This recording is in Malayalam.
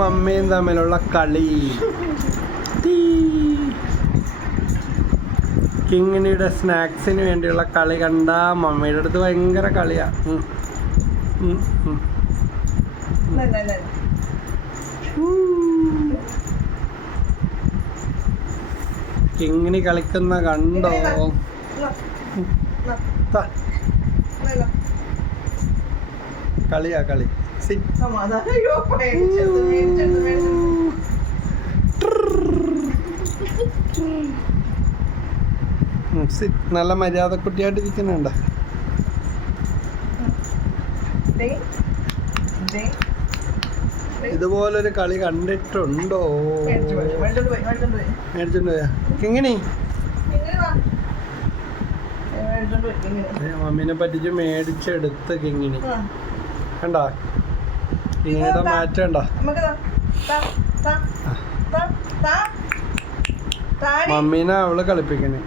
മമ്മിയും തമ്മിലുള്ള കളി. കിങ്ങിണിയുടെ സ്നാക്സിന് വേണ്ടിയുള്ള കളി കണ്ട മമ്മിയുടെ അടുത്ത് ഭയങ്കര കളിയാ. കിങ്ങിണി കളിക്കുന്ന കണ്ടോ? കളിയാ കളി. നല്ല മര്യാദ കുട്ടിയായിട്ട് ഇരിക്കുന്നുണ്ട. ഇതുപോലൊരു കളി കണ്ടിട്ടുണ്ടോ? മേടിച്ചോണ്ട് പോയാ കിങ്ങിണി? മമ്മീനെ പറ്റിച്ച് മേടിച്ചെടുത്ത് കിങ്ങിണി കണ്ടാ? കിങ്ങിണിയുടെ മാറ്റണ്ട. മമ്മീനെ അവള് കളിപ്പിക്കണേ.